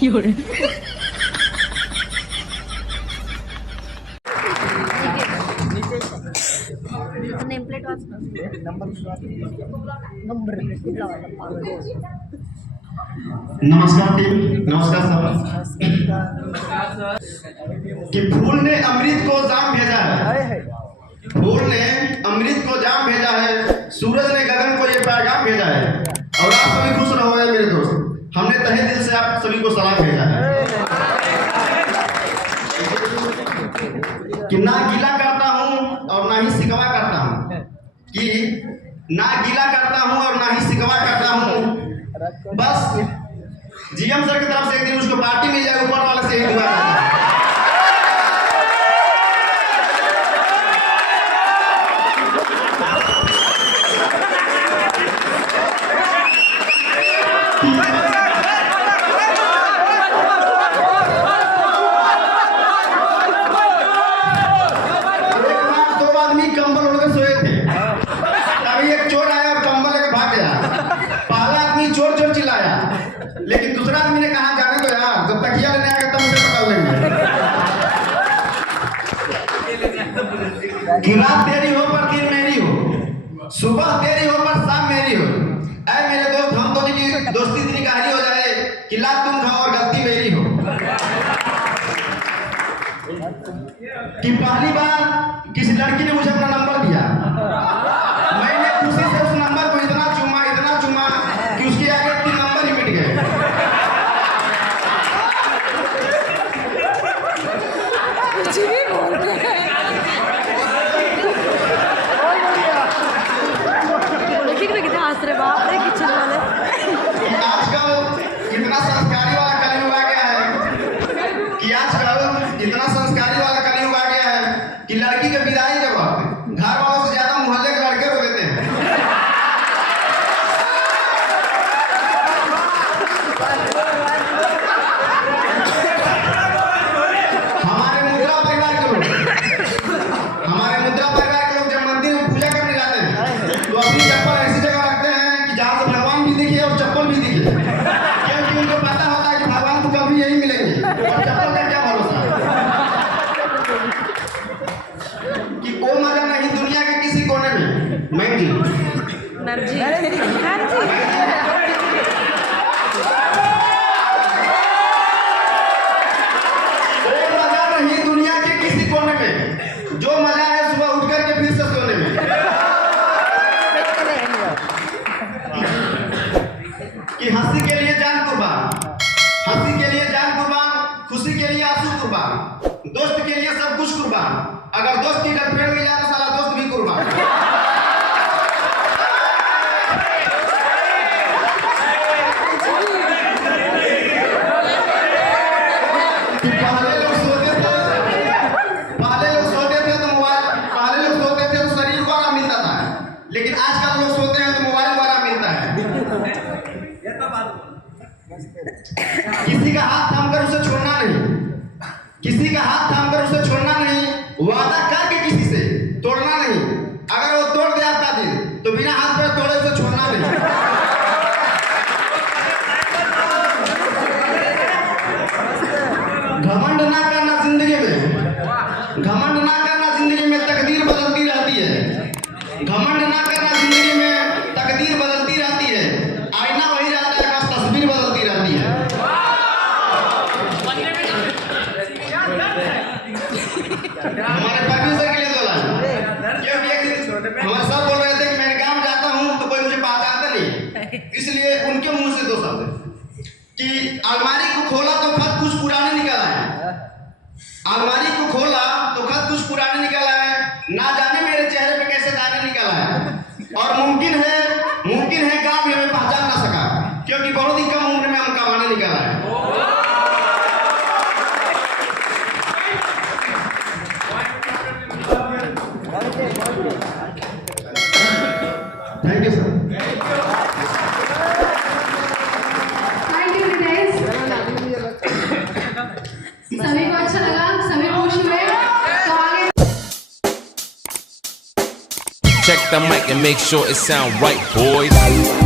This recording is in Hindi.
有人。नेम प्लेट वाच नंबर नमस्कार टीम, नमस्कार सर। कि फूल ने अमृत को जाम भेजा है, फूल ने अमृत को जाम भेजा है, सूरज ने गगन को ये पैगाम भेजा है। और आप सभी खुश रहो मेरे दोस्त, हमने तहे दिल से आप सभी को सलाम भेजा है कि ना गीला करता हूँ और ना ही सिकवा करता हूँ, कि ना गीला करता हूँ और ना ही सिकवा करता हूँ। बस जीएम सर की तरफ से एक दिन उसको पार्टी मिल जाए, ऊपर वाले से ही दुआ करता हूं। लेकिन दूसरा आदमी ने कहा जाने दो यार, जब तकिया लेने आएगा तब उसे पकड़ लेंगे। कि रात तेरी हो पर दिन मेरी हो, सुबह तेरी हो पर शाम मेरी हो। ऐ मेरे दोस्त, हम दोनों की दोस्ती इतनी गहरी हो जाए कि लात तुम खाओ और गलती मेरी हो। कि पहली बार किसी लड़की ने मुझे अपना नंबर दिया, मैंने खुशी से उस नंबर को इतना चूमा कि उसके आगे 3 नंबर ही मिट गए। आजकल इतना संस्कारी वाला कलयुग आ गया है कि लड़की के विदाई के वक्त घर वालों से ज्यादा मोहल्ले के लड़के रो देते हैं। हमारे मुद्रा परिवार के लोग जब मंदिर में पूजा करने जाते हैं तो अपनी चप्पल ऐसी जगह रखते हैं कि जहाँ से भगवान भी दिखे और चप्पल भी दिखे, क्योंकि उनको पता होता है कि भगवान तो कभी यही मिलेंगे और चप्पल का क्या भरोसा है। कि कोई मजा नहीं दुनिया के किसी कोने में। मैं जी दुनिया के किसी कोने में, जो मजा है सुबह उठ करके फिर से सोने में। कि हंसी के लिए जान कुर्बान, खुशी के लिए आंसू कुर्बान, दोस्त के लिए सब कुछ कुर्बान। अगर दोस्त की गर्लफ्रेंड मिल जाए तो साला दोस्त भी कुर्बान। पहले लोग सोते थे तो शरीर को आराम मिलता था, लेकिन आजकल लोग सोते हैं तो मोबाइल को आराम मिलता है। किसी का हाथ थामकर उसे छोड़ना नहीं, वादा करके किसी से तोड़ना नहीं। अगर वो तोड़ दे आपका दिल तो बिना हाथ पैर तोड़े उसे छोड़ना नहीं। घमंड ना करना जिंदगी में तकदीर बदलती रहती है। आईना वही रहता है, बस तस्वीर बदलती रहती है। हमारे प्रोड्यूसर के लिए 2 लाइन, क्योंकि एक दिन हमारे सर बोल रहे थे कि मैं काम जाता हूँ तो कोई मुझे पहचानता नहीं, इसलिए उनके मुंह से 2 शब्द कि अलमारी को खोला तो खत कुछ पुराने निकल आए, ना जाने मेरे चेहरे पे कैसे दाने निकल आए। और मुमकिन है काम भी हमें पहचान ना सका, क्योंकि बहुत ही कम उम्र में हम कमाने निकल आए। Thank you sir. सभी को अच्छा लगा, सभी खुश हुए तो आगे Check the mic and make sure it sound right, boys.